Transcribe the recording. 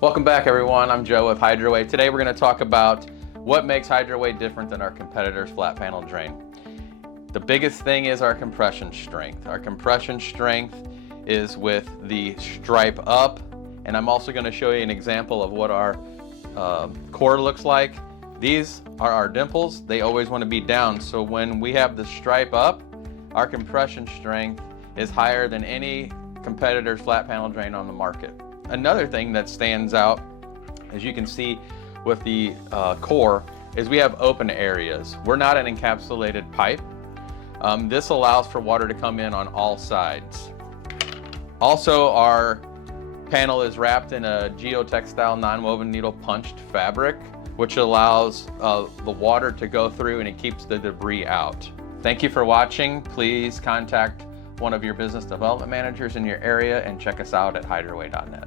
Welcome back, everyone. I'm Joe with Hydraway. Today we're going to talk about what makes Hydraway different than our competitors' flat panel drain. The biggest thing is our compression strength. Our compression strength is with the stripe up, and I'm also going to show you an example of what our core looks like. These are our dimples. They always want to be down, so when we have the stripe up, our compression strength is higher than any competitor's flat panel drain on the market. Another thing that stands out, as you can see with the core, is we have open areas. We're not an encapsulated pipe. This allows for water to come in on all sides. Also, our panel is wrapped in a geotextile non-woven needle punched fabric, which allows the water to go through and it keeps the debris out. Thank you for watching. Please contact one of your business development managers in your area and check us out at hydraway.net.